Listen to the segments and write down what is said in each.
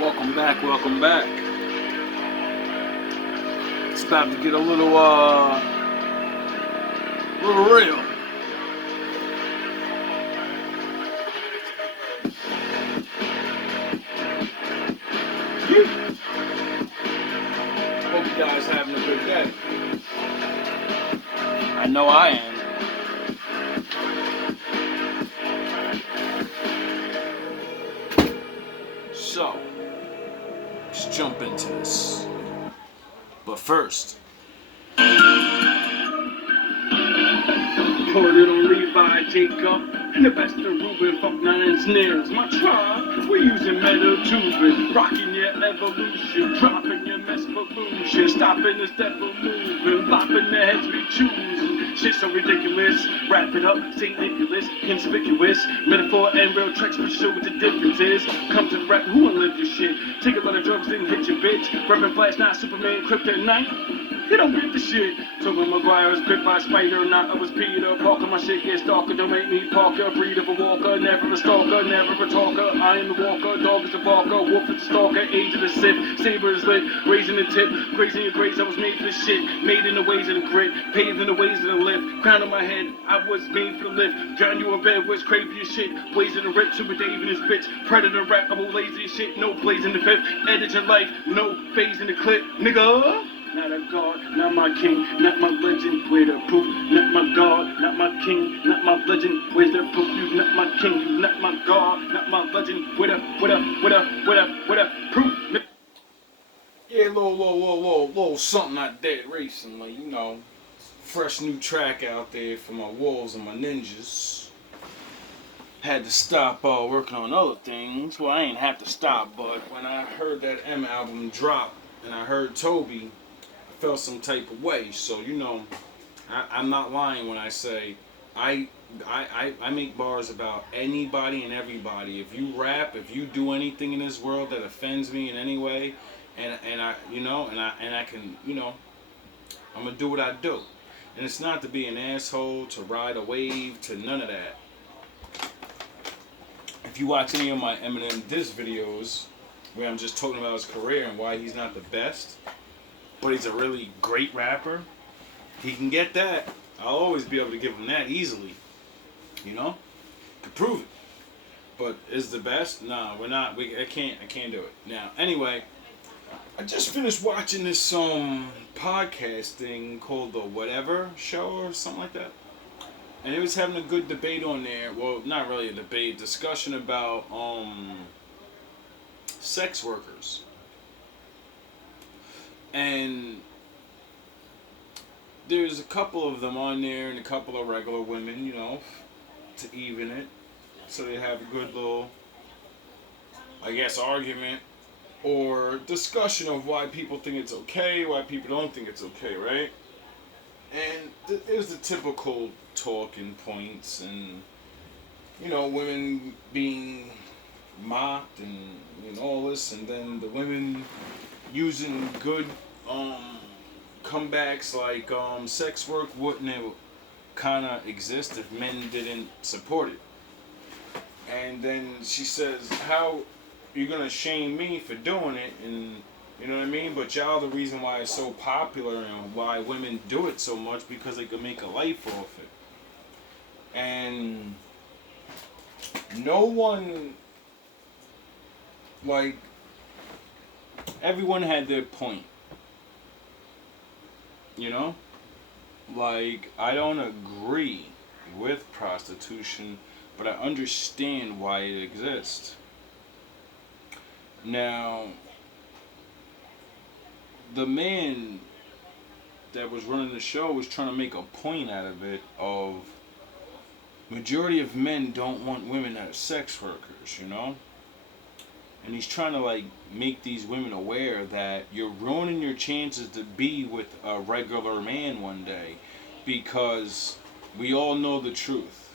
Welcome back, welcome back. It's about to get a little real. Hope you guys having a good day. I know I am. So, let's jump into this. But first, Put it on Levi, Jacob, and the best of Ruben, fuck 9 snares. My tribe, we're using metal tubing, rocking your evolution, dropping your mess pollution, stopping the step of moving, lopping the heads we choosing. Shit so ridiculous, wrap it up, St. Nicholas, conspicuous, metaphor and real tracks for show what the difference is. Come to the rap, who wanna live your shit? Take a lot of drugs, then hit your bitch. Reverend Flash, not Superman, Kryptonite. He don't get the shit. Tobey Maguire was bit by a spider, not I was Peter Parker. My shit gets darker, don't make me Parker. Breed of a walker, never a stalker, never a talker. I am the walker, dog is a barker, wolf is a stalker, age of the Sith, saber is lit, raising the tip, grazing your grace. I was made for this shit, made in the ways of the grit, paved in the ways of the lift. Crown on my head, I was made for the lift. Drown you in bed, was crazy as shit, ways in the rip, Super Dave and his bitch. Predator rap, I'm lazy as shit, no blaze in the fifth. Edit your life, no phase in the clip, nigga. Not a god, not my king, not my legend, where the proof? Not my god, not my king, not my legend, where's the proof? You not my king, you not my god, not my legend, where the proof? yeah, little something I did recently, you know. Fresh new track out there for my wolves and my ninjas. Had to stop working on other things. Well, I ain't have to stop, but when I heard that M album drop and I heard Toby, I felt some type of way. So, you know, I'm not lying when I say I make bars about anybody and everybody. If you rap, if you do anything in this world that offends me in any way, and I can, you know, I'm gonna do what I do. And it's not to be an asshole, to ride a wave, to none of that. If you watch any of my Eminem diss videos, where I'm just talking about his career and why he's not the best, but he's a really great rapper, he can get that. I'll always be able to give him that easily. You know? Could prove it. But is the best? Nah, we're not. I can't do it. Now, anyway, I just finished watching this podcast thing called The Whatever Show or something like that. And it was having a good debate on there. Well, not really a debate, discussion about sex workers. And there's a couple of them on there and a couple of regular women, you know, to even it. So they have a good little, I guess, argument or discussion of why people think it's okay, why people don't think it's okay, right? And there's the typical talking points and, you know, women being mocked and all this, and then the women using good comebacks like sex work wouldn't kind of exist if men didn't support it. And then she says, how you're going to shame me for doing it, and you know what I mean? But y'all the reason why it's so popular and why women do it so much because they can make a life off it. And no one, like, everyone had their point. You know? Like, I don't agree with prostitution, but I understand why it exists. Now, the man that was running the show was trying to make a point out of it of majority of men don't want women that are sex workers, you know? And he's trying to like make these women aware that you're ruining your chances to be with a regular man one day, because we all know the truth.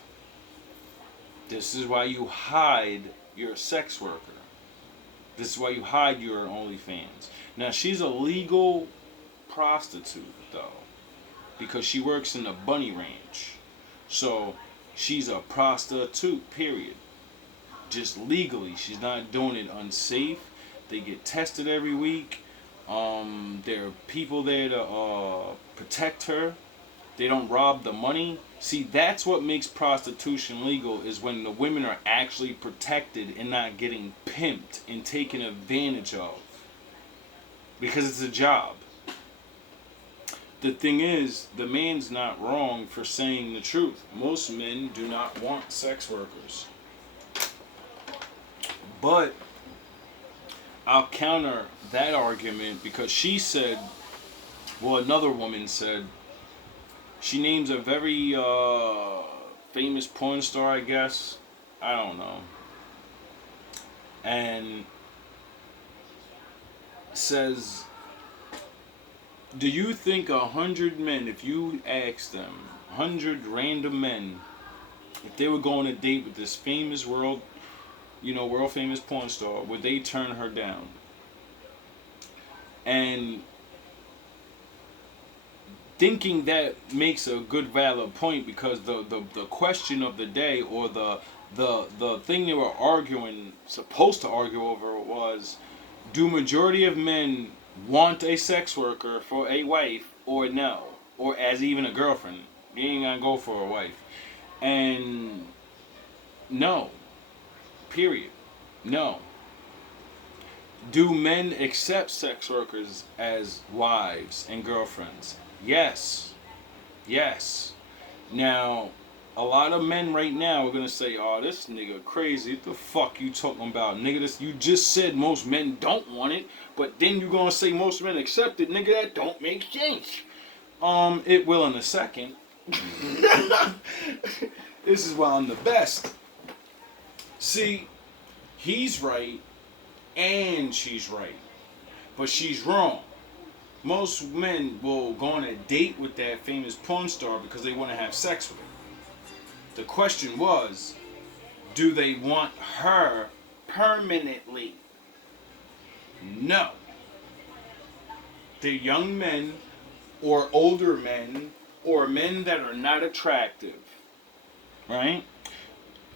This is why you hide you're a sex worker. This is why you hide your OnlyFans. Now, she's a legal prostitute, though, because she works in the bunny ranch. So, she's a prostitute, period. Just legally. She's not doing it unsafe. They get tested every week. There are people there to protect her. They don't rob the money. See, that's what makes prostitution legal, is when the women are actually protected and not getting pimped and taken advantage of. Because it's a job. The thing is, the man's not wrong for saying the truth. Most men do not want sex workers. But I'll counter that argument because she said, well, another woman said, she names a very famous porn star, I guess. I don't know. And says, do you think 100 men, if you asked them, 100 random men, if they were going on a date with this famous world famous porn star, would they turn her down? And thinking that makes a good valid point, because the question of the day, or the thing they were supposed to argue over, was, do majority of men want a sex worker for a wife, or no? Or as even a girlfriend. You ain't gonna go for a wife. And no. Period. No. Do men accept sex workers as wives and girlfriends? Yes. Yes. Now, a lot of men right now are gonna say, "Oh, this nigga crazy. What the fuck you talking about, nigga? This, you just said most men don't want it, but then you gonna say most men accept it, nigga? That don't make sense." It will in a second. This is why I'm the best. See, he's right and she's right, but she's wrong. Most men will go on a date with that famous porn star because they want to have sex with her. The question was, do they want her permanently? No. They're young men, or older men, or men that are not attractive. Right?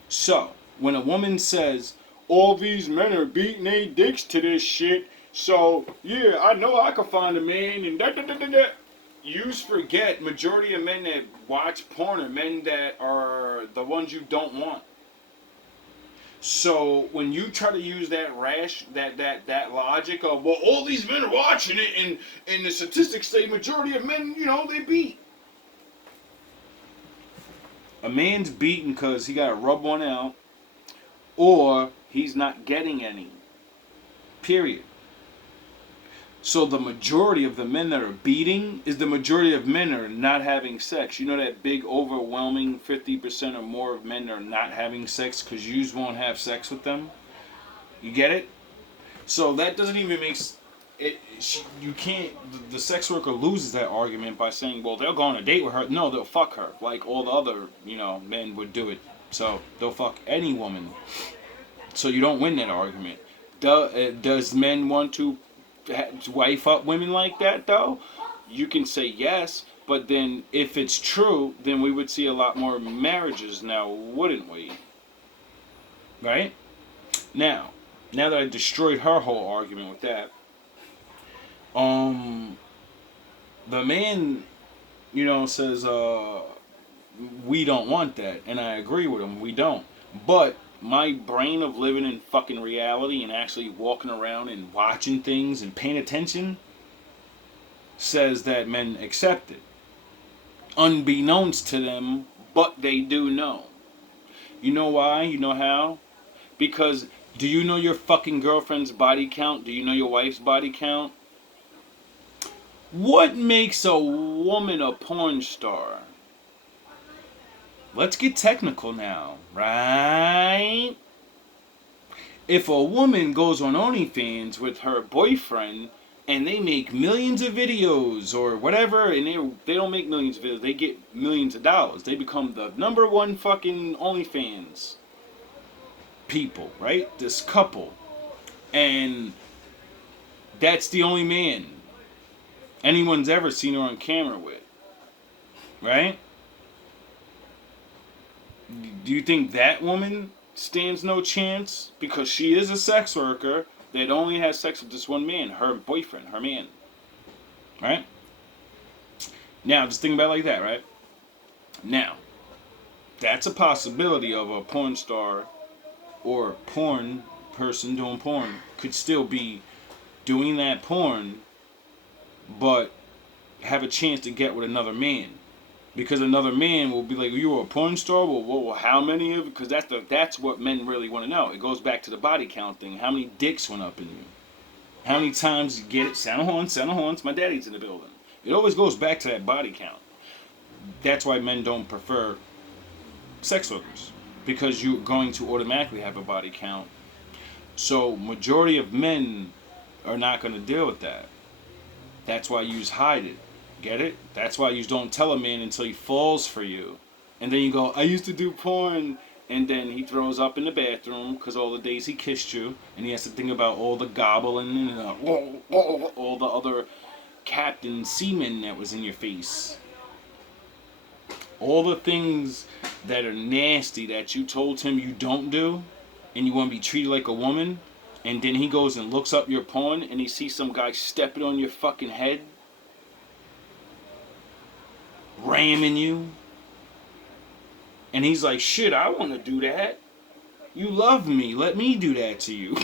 So, when a woman says, all these men are beating their dicks to this shit, so, yeah, I know I can find a man, and da. You forget, majority of men that watch porn are men that are the ones you don't want. So when you try to use that that logic of, well, all these men are watching it, and the statistics say majority of men, they beat. A man's beaten because he got to rub one out, or he's not getting any. Period. So the majority of the men that are beating is the majority of men that are not having sex. You know that big overwhelming 50% or more of men are not having sex because you just won't have sex with them? You get it? So that doesn't even make it. You can't. The sex worker loses that argument by saying, well, they'll go on a date with her. No, they'll fuck her like all the other men would do it. So they'll fuck any woman. So you don't win that argument. Does men want to wife up women like that, though? You can say yes, but then if it's true, then we would see a lot more marriages now, wouldn't we? Right? Now that I destroyed her whole argument with that, the man, says, we don't want that, and I agree with him, we don't. But my brain of living in fucking reality and actually walking around and watching things and paying attention says that men accept it. Unbeknownst to them, but they do know. You know why? You know how? Because do you know your fucking girlfriend's body count? Do you know your wife's body count? What makes a woman a porn star? Let's get technical now, right? If a woman goes on OnlyFans with her boyfriend and they make millions of videos or whatever, and they don't make millions of videos, they get millions of dollars. They become the number one fucking OnlyFans people, right? This couple. And that's the only man anyone's ever seen her on camera with, right? Do you think that woman stands no chance because she is a sex worker that only has sex with this one man, her boyfriend, her man. Right? Now, just think about it like that, right? Now, that's a possibility of a porn star or porn person doing porn could still be doing that porn, but have a chance to get with another man. Because another man will be like, you were a porn star? Well, how many of? Because that's what men really want to know. It goes back to the body count thing. How many dicks went up in you? How many times you get it? Sound horns. My daddy's in the building. It always goes back to that body count. That's why men don't prefer sex workers. Because you're going to automatically have a body count. So majority of men are not going to deal with that. That's why you hide it. Get it? That's why you don't tell a man until he falls for you. And then you go, I used to do porn. And then he throws up in the bathroom because all the days he kissed you. And he has to think about all the gobbling and all the other captain semen that was in your face. All the things that are nasty that you told him you don't do. And you want to be treated like a woman. And then he goes and looks up your porn and he sees some guy stepping on your fucking head. Ramming you. And he's like, shit, I want to do that. You love me. Let me do that to you.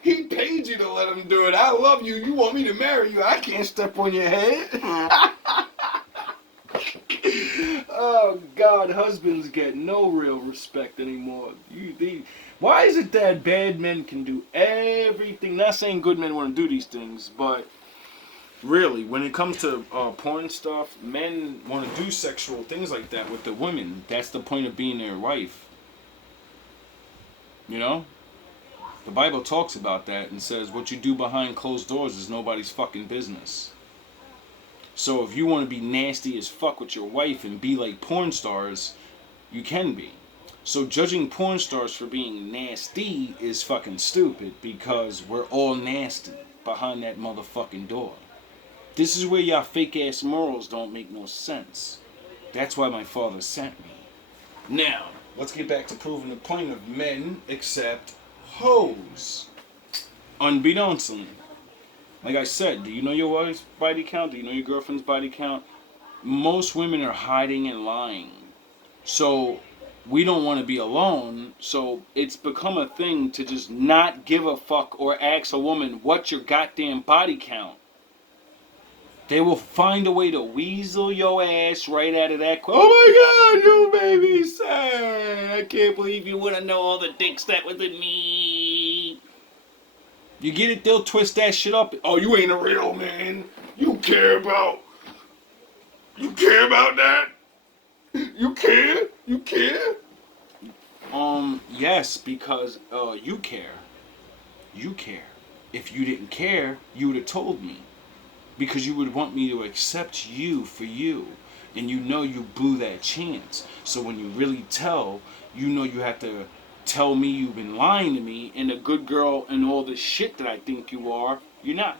He paid you to let him do it. I love you. You want me to marry you. I can't step on your head. Oh, God. Husbands get no real respect anymore. Why is it that bad men can do everything? Not saying good men want to do these things, but really, when it comes to porn stuff, men want to do sexual things like that with the women. That's the point of being their wife. You know? The Bible talks about that and says what you do behind closed doors is nobody's fucking business. So if you want to be nasty as fuck with your wife and be like porn stars, you can be. So judging porn stars for being nasty is fucking stupid because we're all nasty behind that motherfucking door. This is where y'all fake ass morals don't make no sense. That's why my father sent me. Now, let's get back to proving the point of men accept hoes. Unbeknownstly. Like I said, do you know your wife's body count? Do you know your girlfriend's body count? Most women are hiding and lying. So we don't want to be alone. So it's become a thing to just not give a fuck or ask a woman what's your goddamn body count. They will find a way to weasel your ass right out of that. Oh my God, you baby son! I can't believe you want to know all the dicks that was in me. You get it? They'll twist that shit up. Oh, you ain't a real man. You care about that? You care? You care? Yes, because you care. You care. If you didn't care, you would have told me. Because you would want me to accept you for you. And you know you blew that chance. So when you really tell, you know you have to tell me you've been lying to me and a good girl and all the shit that I think you are, you're not.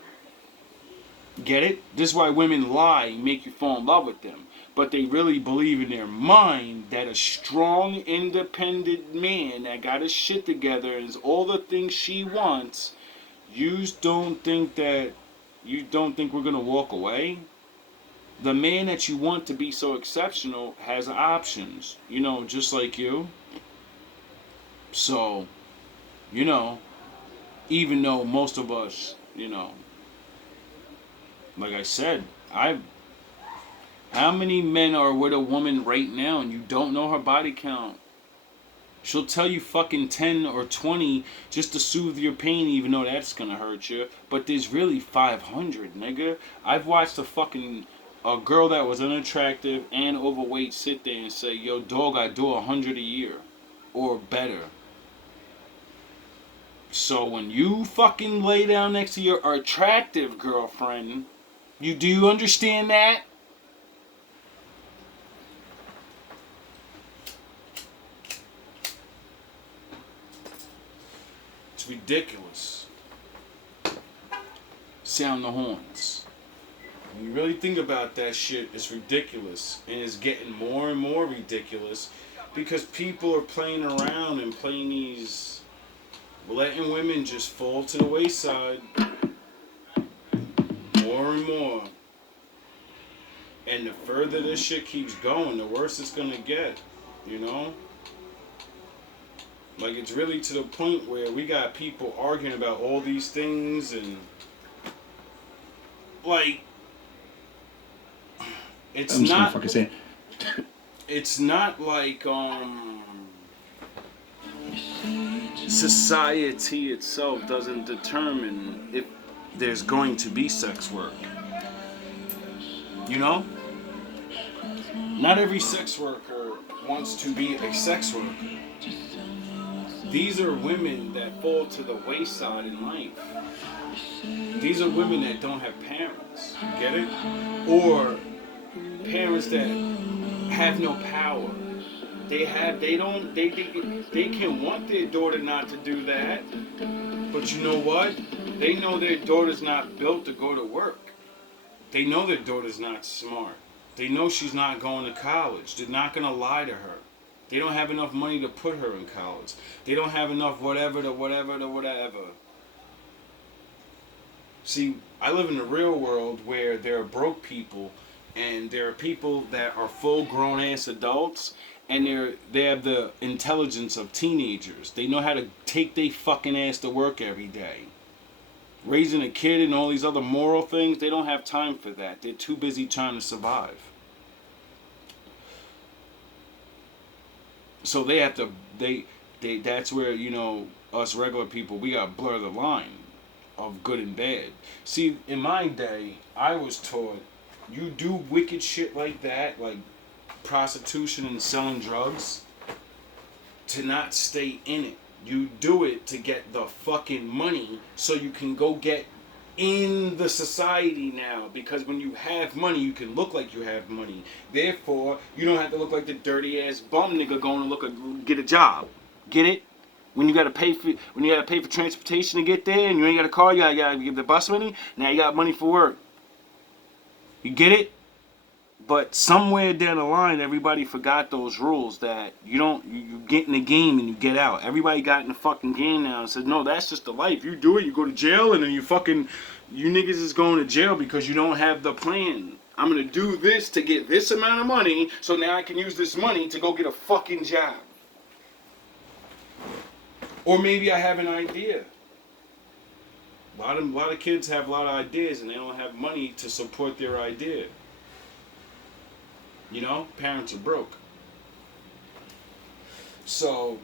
Get it? This is why women lie and make you fall in love with them. But they really believe in their mind that a strong, independent man that got his shit together and is all the things she wants, you don't think we're going to walk away? The man that you want to be so exceptional has options, you know, just like you. So, you know, even though most of us, you know, like I said, how many men are with a woman right now and you don't know her body count? She'll tell you fucking 10 or 20 just to soothe your pain, even though that's gonna hurt you. But there's really 500, nigga. I've watched a girl that was unattractive and overweight sit there and say, yo, dog, I do 100 a year. Or better. So when you fucking lay down next to your attractive girlfriend, do you understand that? It's ridiculous. Sound the horns. When you really think about that shit, it's ridiculous. And it's getting more and more ridiculous because people are playing around and playing these letting women just fall to the wayside more and more. And the further this shit keeps going, the worse it's gonna get, you know? Like, it's really to the point where we got people arguing about all these things and, like, it's not, it's not like, society itself doesn't determine if there's going to be sex work. You know? Not every sex worker wants to be a sex worker. These are women that fall to the wayside in life. These are women that don't have parents. You get it? Or parents that have no power. They can want their daughter not to do that. But you know what? They know their daughter's not built to go to work. They know their daughter's not smart. They know she's not going to college. They're not going to lie to her. They don't have enough money to put her in college. They don't have enough whatever. See, I live in the real world where there are broke people and there are people that are full-grown ass adults and they have the intelligence of teenagers. They know how to take their fucking ass to work every day. Raising a kid and all these other moral things, they don't have time for that. They're too busy trying to survive. So they have to, that's where, you know, us regular people, we gotta blur the line of good and bad. See, in my day, I was taught, you do wicked shit like that, like prostitution and selling drugs, to not stay in it. You do it to get the fucking money so you can go get in the society now. Because when you have money, you can look like you have money. Therefore, you don't have to look like the dirty ass bum nigga going to get a job. Get it? When you gotta pay for transportation to get there, and you ain't got a car, you gotta give the bus money. Now you got money for work. You get it? But somewhere down the line, everybody forgot those rules that you get in the game and you get out. Everybody got in the fucking game now and said, no, that's just the life. You do it, you go to jail, and then you niggas is going to jail because you don't have the plan. I'm gonna do this to get this amount of money, so now I can use this money to go get a fucking job. Or maybe I have an idea. A lot of kids have a lot of ideas and they don't have money to support their idea. You know, parents are broke. So,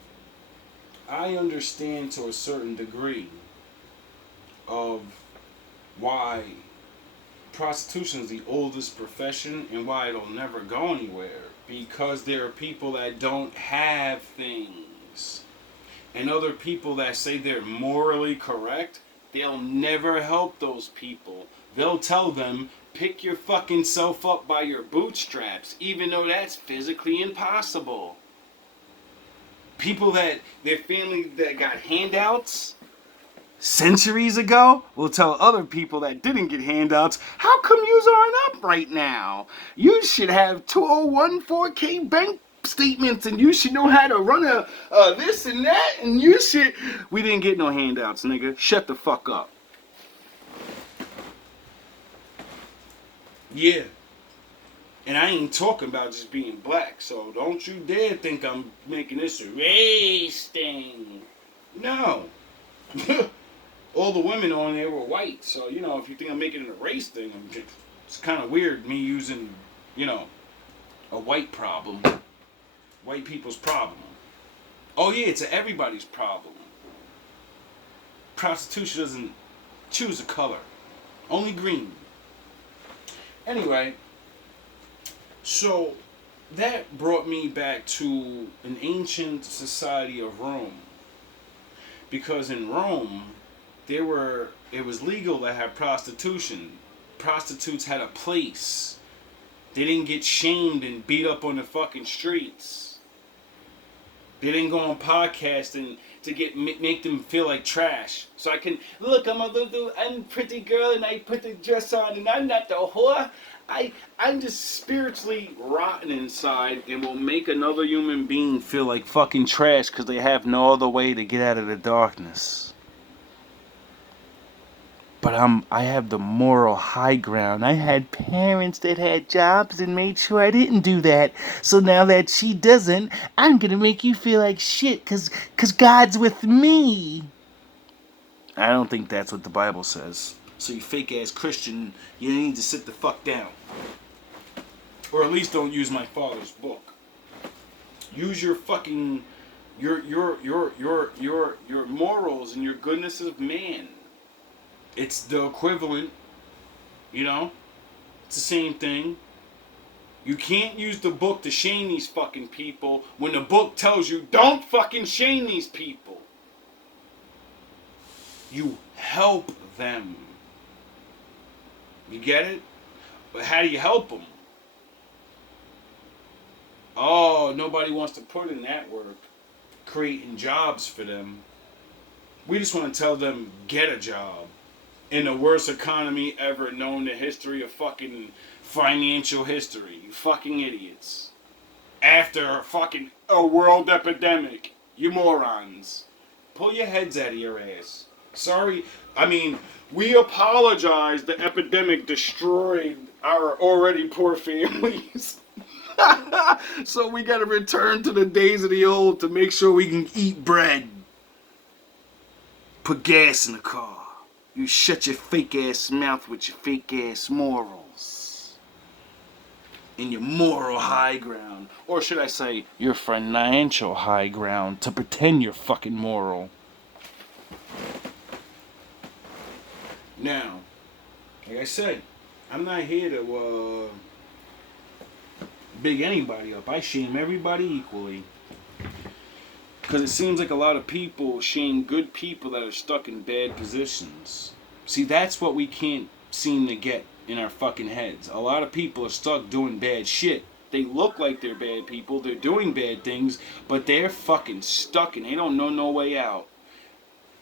I understand to a certain degree of why prostitution is the oldest profession and why it'll never go anywhere. Because there are people that don't have things. And other people that say they're morally correct, they'll never help those people. They'll tell them, pick your fucking self up by your bootstraps, even though that's physically impossible. People that, their family that got handouts centuries ago will tell other people that didn't get handouts, how come yous aren't up right now? You should have 2014K bank statements and you should know how to run a this and that and you should... We didn't get no handouts, nigga. Shut the fuck up. Yeah. And I ain't talking about just being black, so don't you dare think I'm making this a race thing. No. All the women on there were white, so, you know, if you think I'm making it a race thing, it's kind of weird me using, you know, a white problem. White people's problem. Oh yeah, it's everybody's problem. Prostitution doesn't choose a color. Only green. Anyway, so that brought me back to an ancient society of Rome. Because in Rome, it was legal to have prostitution. Prostitutes had a place. They didn't get shamed and beat up on the fucking streets. They didn't go on podcasts and to make them feel like trash. So I can, look, I'm a little pretty girl and I put the dress on and I'm not the whore. I'm just spiritually rotten inside and will make another human being feel like fucking trash because they have no other way to get out of the darkness. But I have the moral high ground. I had parents that had jobs and made sure I didn't do that. So now that she doesn't, I'm gonna make you feel like shit cause God's with me. I don't think that's what the Bible says. So you fake ass Christian, you need to sit the fuck down. Or at least don't use my father's book. Use your fucking your morals and your goodness of man. It's the equivalent, you know? It's the same thing. You can't use the book to shame these fucking people when the book tells you don't fucking shame these people. You help them. You get it? But how do you help them? Oh, nobody wants to put in that work. Creating jobs for them. We just want to tell them, get a job. In the worst economy ever known in the history of fucking financial history. You fucking idiots. After a world epidemic. You morons. Pull your heads out of your ass. Sorry, we apologize the epidemic destroyed our already poor families. So we gotta return to the days of the old to make sure we can eat bread. Put gas in the car. You shut your fake ass mouth with your fake ass morals. And your moral high ground. Or should I say, your financial high ground to pretend you're fucking moral. Now, like I said, I'm not here to big anybody up. I shame everybody equally. Because it seems like a lot of people shame good people that are stuck in bad positions. See, that's what we can't seem to get in our fucking heads. A lot of people are stuck doing bad shit. They look like they're bad people, they're doing bad things, but they're fucking stuck and they don't know no way out.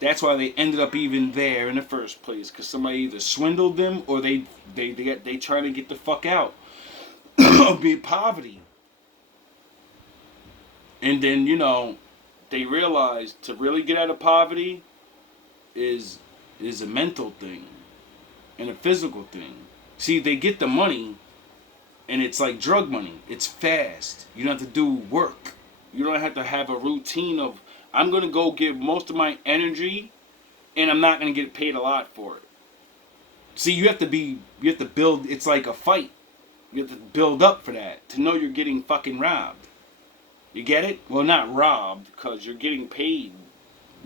That's why they ended up even there in the first place, because somebody either swindled them or they trying to get the fuck out of being poverty. And then, they realize to really get out of poverty is a mental thing and a physical thing. See, they get the money and it's like drug money. It's fast. You don't have to do work. You don't have to have a routine of, I'm going to go give most of my energy and I'm not going to get paid a lot for it. See, you have to build, it's like a fight. You have to build up for that to know you're getting fucking robbed. You get it? Well, not robbed, because you're getting paid.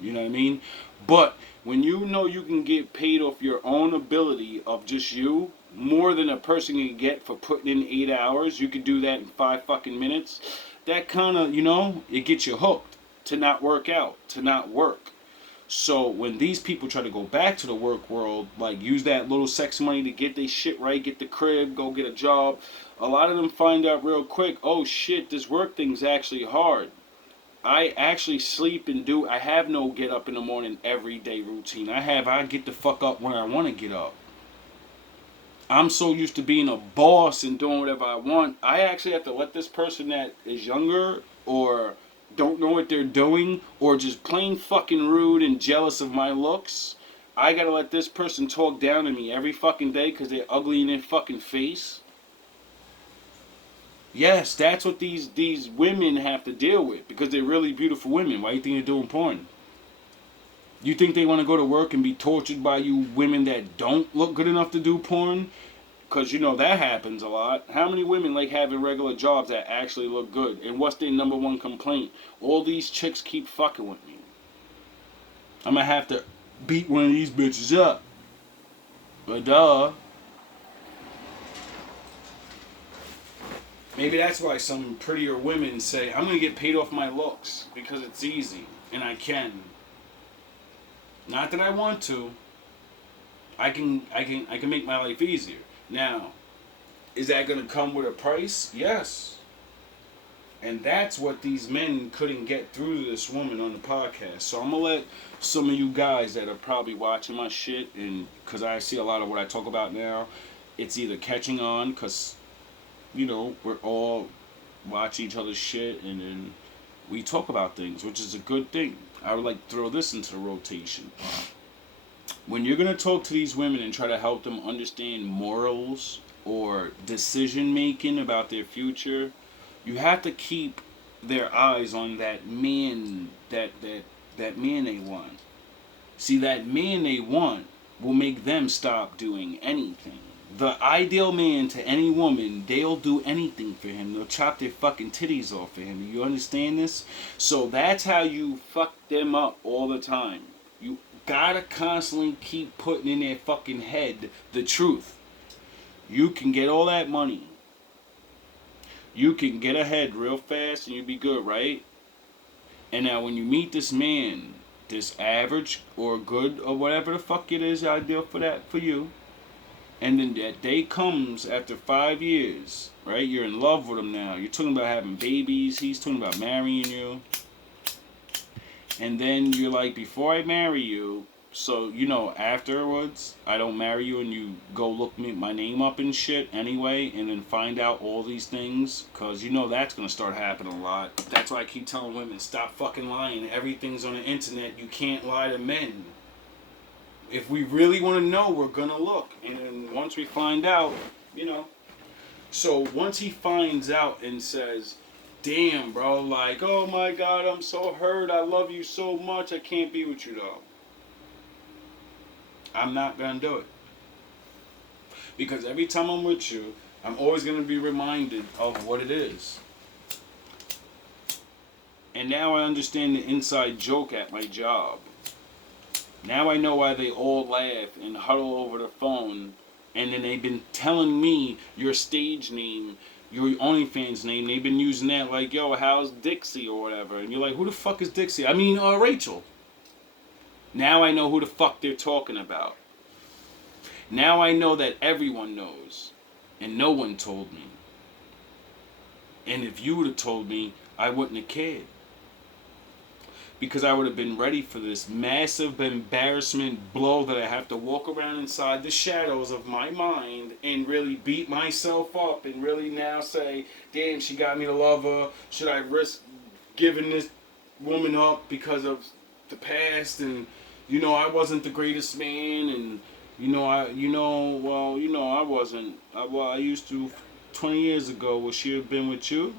You know what I mean? But when you know you can get paid off your own ability of just you, more than a person can get for putting in 8 hours, you could do that in 5 fucking minutes. That kind of, it gets you hooked to not work out, to not work. So when these people try to go back to the work world, like use that little sex money to get their shit right, get the crib, go get a job, a lot of them find out real quick, oh shit, this work thing's actually hard. I actually sleep and I have no get up in the morning every day routine. I get the fuck up when I want to get up. I'm so used to being a boss and doing whatever I want. I actually have to let this person that is younger or don't know what they're doing or just plain fucking rude and jealous of my looks. I gotta let this person talk down to me every fucking day because they're ugly in their fucking face. Yes, that's what these women have to deal with because they're really beautiful women. Why do you think they're doing porn? You think they want to go to work and be tortured by you women that don't look good enough to do porn? Because that happens a lot. How many women like having regular jobs that actually look good? And what's their number one complaint? All these chicks keep fucking with me. I'm going to have to beat one of these bitches up. But duh. Maybe that's why some prettier women say, I'm going to get paid off my looks because it's easy and I can. Not that I want to. I can make my life easier. Now, is that going to come with a price? Yes. And that's what these men couldn't get through to this woman on the podcast. So I'm going to let some of you guys that are probably watching my shit, and because I see a lot of what I talk about now, it's either catching on because, we're all watch each other's shit and then we talk about things, which is a good thing. I would like to throw this into the rotation. When you're going to talk to these women and try to help them understand morals or decision making about their future, you have to keep their eyes on that man, that man they want. See, that man they want will make them stop doing anything. The ideal man to any woman, they'll do anything for him. They'll chop their fucking titties off for him. You understand this? So that's how you fuck them up all the time. You gotta constantly keep putting in their fucking head the truth. You can get all that money. You can get ahead real fast and you'll be good, right? And now when you meet this man, this average or good or whatever the fuck it is ideal for you, and then that day comes after 5 years, right? You're in love with him now. You're talking about having babies. He's talking about marrying you. And then you're like, before I marry you, so, afterwards, I don't marry you and you go look my name up and shit anyway, and then find out all these things, because that's going to start happening a lot. That's why I keep telling women, stop fucking lying. Everything's on the internet. You can't lie to men. If we really want to know, we're going to look. And then once we find out, So once he finds out and says, damn, bro, like, oh my God, I'm so hurt. I love you so much. I can't be with you, though. I'm not going to do it. Because every time I'm with you, I'm always going to be reminded of what it is. And now I understand the inside joke at my job. Now I know why they all laugh and huddle over the phone. And then they've been telling me your stage name, your OnlyFans name. They've been using that like, yo, how's Dixie or whatever. And you're like, who the fuck is Dixie? I mean, Rachel. Now I know who the fuck they're talking about. Now I know that everyone knows. And no one told me. And if you would have told me, I wouldn't have cared. Because I would have been ready for this massive embarrassment blow that I have to walk around inside the shadows of my mind and really beat myself up and really now say, damn, she got me to love her. Should I risk giving this woman up because of the past? And, I wasn't the greatest man. And, I wasn't. I used to 20 years ago. Would she have been with you?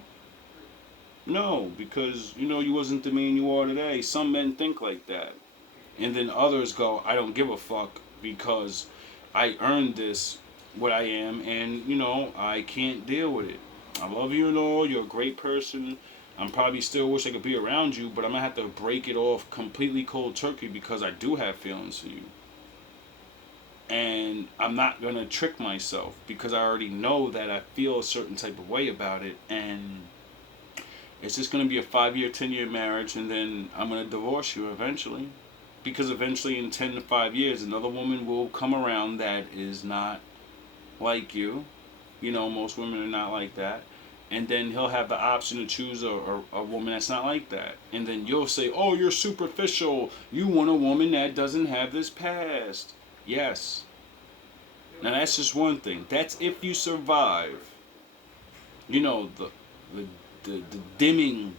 No, because, you wasn't the man you are today. Some men think like that. And then others go, I don't give a fuck because I earned this, what I am, and, I can't deal with it. I love you and all. You're a great person. I'm probably still wish I could be around you, but I'm going to have to break it off completely cold turkey because I do have feelings for you. And I'm not going to trick myself because I already know that I feel a certain type of way about it. And it's just going to be a 5-year, 10-year marriage, and then I'm going to divorce you eventually. Because eventually in 10 to 5 years, another woman will come around that is not like you. Most women are not like that. And then he'll have the option to choose a woman that's not like that. And then you'll say, oh, you're superficial. You want a woman that doesn't have this past. Yes. Now that's just one thing. That's if you survive. The dimming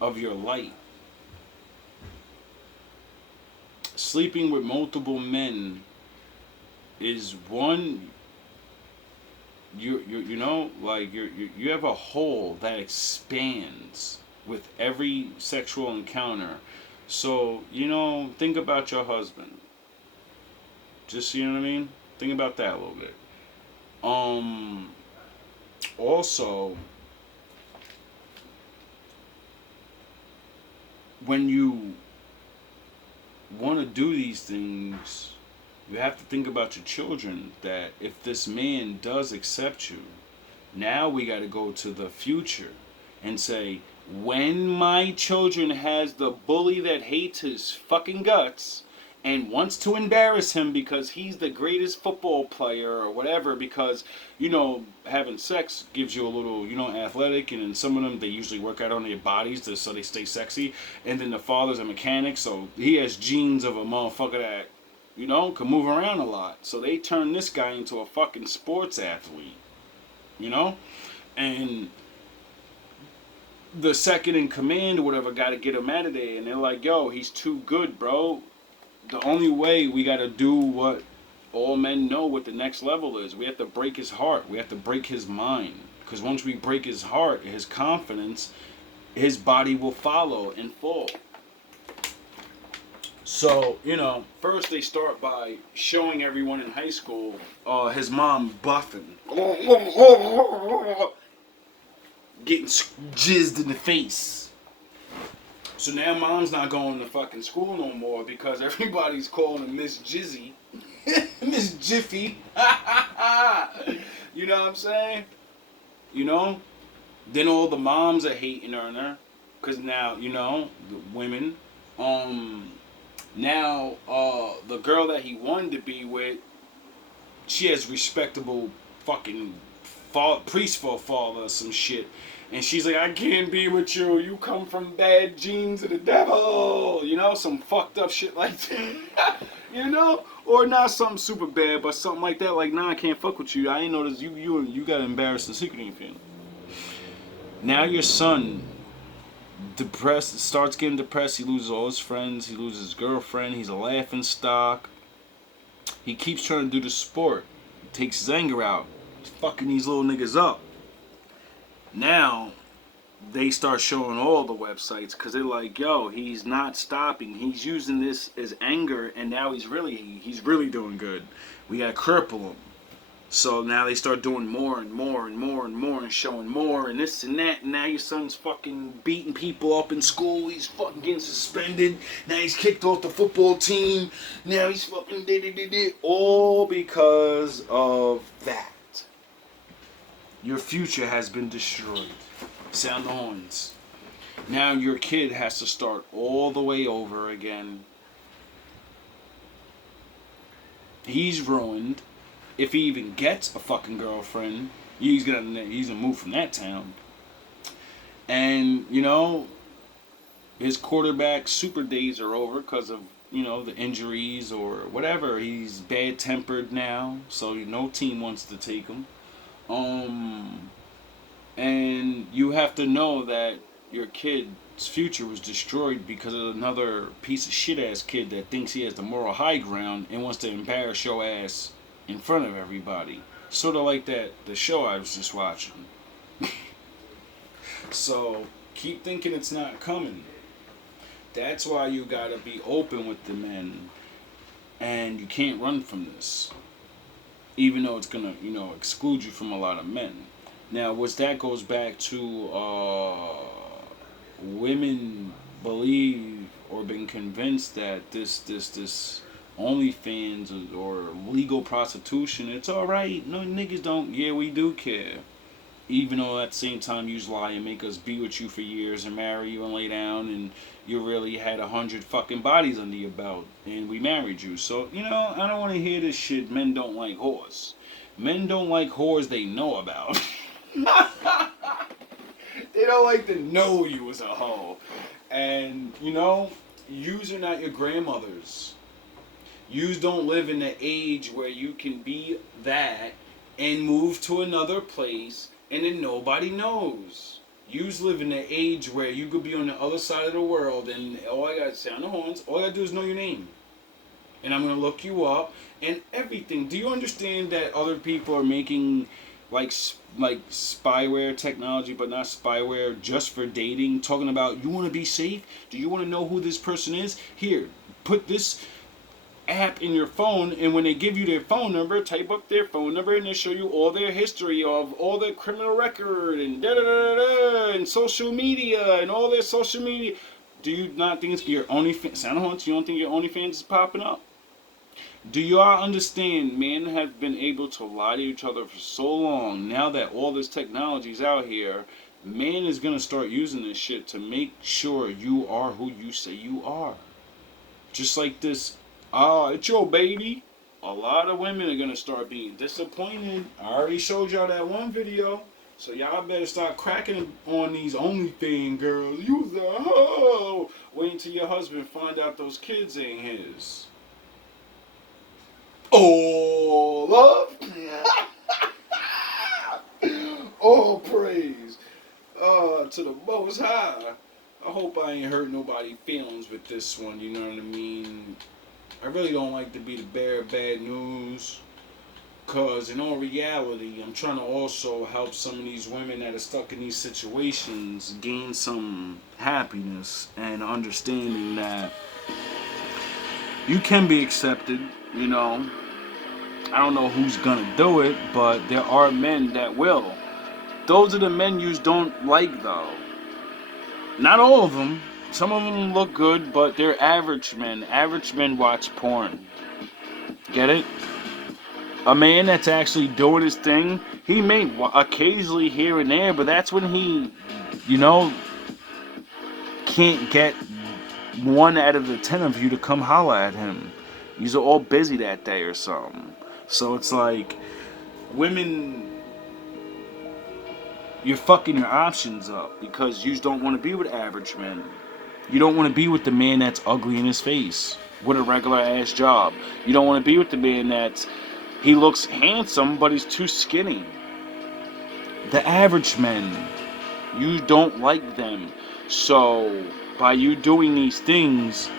of your light. Sleeping with multiple men is one. You have a hole that expands with every sexual encounter. So think about your husband. Just what I mean. Think about that a little bit. Also, when you want to do these things, you have to think about your children, that if this man does accept you, now we got to go to the future and say, when my children has the bully that hates his fucking guts and wants to embarrass him because he's the greatest football player or whatever, because, having sex gives you a little, athletic, and in some of them, they usually work out on their bodies so they stay sexy, and then the father's a mechanic, so he has genes of a motherfucker that You know, can move around a lot. So they turned this guy into a fucking sports athlete. You know? And the second in command or whatever got to get him out of there. And they're like, yo, he's too good, bro. The only way we got to do what all men know what the next level is. We have to break his heart. We have to break his mind. Because once we break his heart, his confidence, his body will follow and fall. So, you know, first they start by showing everyone in high school his mom buffing. Getting jizzed in the face. So now mom's not going to fucking school no more because everybody's calling her Miss Jizzy. Miss Jiffy. You know what I'm saying? You know? Then all the moms are hating on her. Because now, you know, the women. Now, the girl that he wanted to be with, she has respectable fucking priest for a father or some shit. And she's like, I can't be with you. You come from bad genes of the devil. You know, some fucked up shit like that. You know? Or not something super bad, but something like that. Like, nah, I can't fuck with you. I ain't noticed you got embarrassed in secret in your family. Now your son starts getting depressed. He loses all his friends. He loses his girlfriend. He's a laughing stock. He keeps trying to do the sport. He takes his anger out. He's fucking these little niggas up. Now, they start showing all the websites because they're like, yo, he's not stopping. He's using this as anger, and now he's really doing good. We gotta cripple him. So now they start doing more and more and more and more and showing more and this and that. And now your son's fucking beating people up in school. He's fucking getting suspended. Now he's kicked off the football team. Now he's fucking all because of that. Your future has been destroyed. Sound the horns. Now your kid has to start all the way over again. He's ruined. If he even gets a fucking girlfriend, he's gonna move from that town. And, you know, his quarterback super days are over because of, you know, the injuries or whatever. He's bad-tempered now, so no team wants to take him. And you have to know that your kid's future was destroyed because of another piece of shit-ass kid that thinks he has the moral high ground and wants to embarrass your ass in front of everybody. Sort of like the show I was just watching. So, keep thinking it's not coming. That's why you gotta be open with the men. And you can't run from this. Even though it's gonna, you know, exclude you from a lot of men. Now, that goes back to women believe or been convinced that this OnlyFans or legal prostitution, it's alright. No, niggas don't. Yeah, we do care. Even though at the same time you lie and make us be with you for years and marry you and lay down and you really had 100 fucking bodies under your belt and we married you. So, you know, I don't want to hear this shit. Men don't like whores. Men don't like whores they know about. They don't like to know you as a hoe. And, you know, yous are not your grandmothers. Yous don't live in the age where you can be that and move to another place and then nobody knows. Yous live in the age where you could be on the other side of the world and all I gotta say on the horns, all I gotta do is know your name. And I'm gonna look you up and everything. Do you understand that other people are making like spyware technology, but not spyware, just for dating? Talking about, you want to be safe? Do you want to know who this person is? Here, put this app in your phone, and when they give you their phone number, type up their phone number, and they show you all their history of all their criminal record and and social media and all their social media. Do you not think it's your OnlyFans? Sound haunts? You don't think your OnlyFans is popping up? Do y'all understand? Men have been able to lie to each other for so long. Now that all this technology's out here, man is gonna start using this shit to make sure you are who you say you are. Just like this. It's your baby. A lot of women are gonna start being disappointed. I already showed y'all that one video. So y'all better start cracking on these OnlyFans girls. You's a hoe. Wait until your husband find out those kids ain't his. Oh, love. All praise to the Most High. I hope I ain't hurt nobody's feelings with this one, you know what I mean? I really don't like to be the bearer of bad news, because in all reality, I'm trying to also help some of these women that are stuck in these situations gain some happiness and understanding that you can be accepted, you know. I don't know who's gonna do it, but there are men that will. Those are the men you don't like, though. Not all of them. Some of them look good, but they're average men. Average men watch porn. Get it? A man that's actually doing his thing, he may occasionally here and there, but that's when he, you know, can't get 1 out of the 10 of you to come holler at him. You're all busy that day or something. So it's like, women, you're fucking your options up because you don't want to be with average men. You don't want to be with the man that's ugly in his face with a regular ass job. You don't want to be with the man that's, he looks handsome but he's too skinny. The average men, you don't like them. So by you doing these things,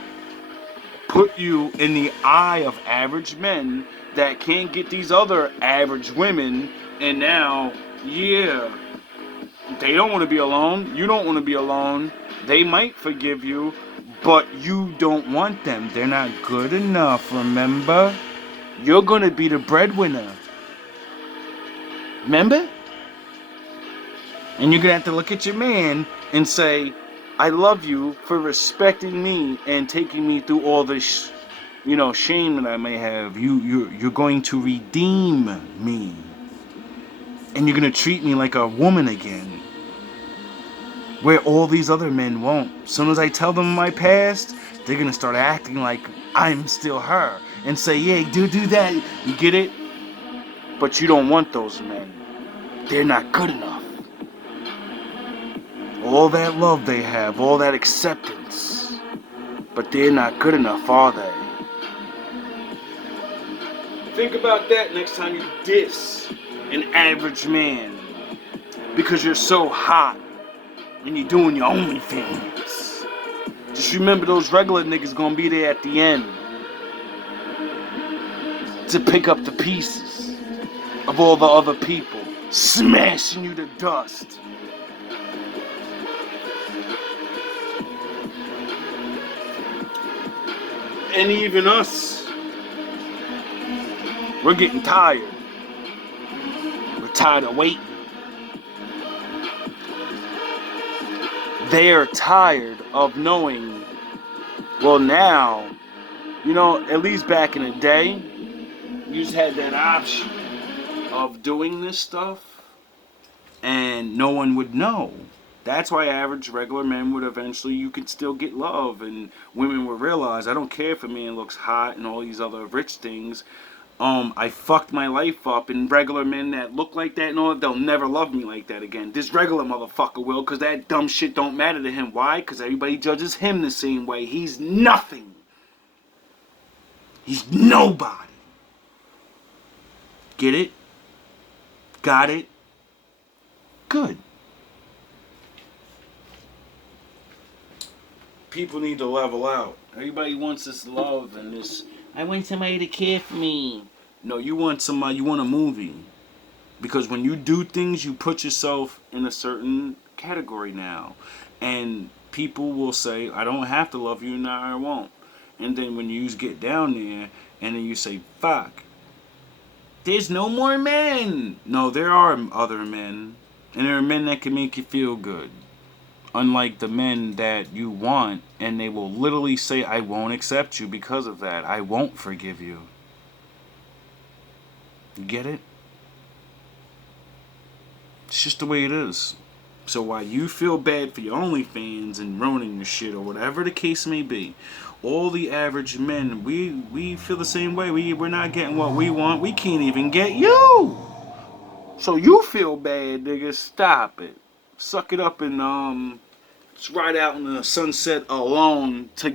put you in the eye of average men that can't get these other average women, and now, yeah, they don't want to be alone. You don't want to be alone. They might forgive you, but you don't want them. They're not good enough, remember? You're going to be the breadwinner. Remember? And you're going to have to look at your man and say, I love you for respecting me and taking me through all this, shame that I may have. You're going to redeem me. And you're going to treat me like a woman again. Where all these other men won't. As soon as I tell them my past, they're going to start acting like I'm still her. And say, yeah, do that. You get it? But you don't want those men. They're not good enough. All that love they have, all that acceptance. But they're not good enough, are they? Think about that next time you diss an average man. Because you're so hot. And you're doing your OnlyFans. Just remember those regular niggas gonna be there at the end to pick up the pieces of all the other people, smashing you to dust. And even us, we're getting tired. We're tired of waiting. They're tired of knowing, well now, at least back in the day, you just had that option of doing this stuff and no one would know. That's why average regular men would eventually, you could still get love and women would realize, I don't care if a man looks hot and all these other rich things. I fucked my life up, and regular men that look like that and all, they'll never love me like that again. This regular motherfucker will, because that dumb shit don't matter to him. Why? Because everybody judges him the same way. He's nothing. He's nobody. Get it? Got it? Good. People need to level out. Everybody wants this love and this, I want somebody to care for me. No, you want somebody, you want a movie. Because when you do things, you put yourself in a certain category now. And people will say, I don't have to love you, now I won't. And then when you get down there, and then you say, fuck, there's no more men. No, there are other men. And there are men that can make you feel good. Unlike the men that you want, and they will literally say, I won't accept you because of that. I won't forgive you. You get it? It's just the way it is. So while you feel bad for your OnlyFans and ruining your shit or whatever the case may be, all the average men, we feel the same way. We're not getting what we want. We can't even get you. So you feel bad, nigga. Stop it. Suck it up and ride out in the sunset alone together.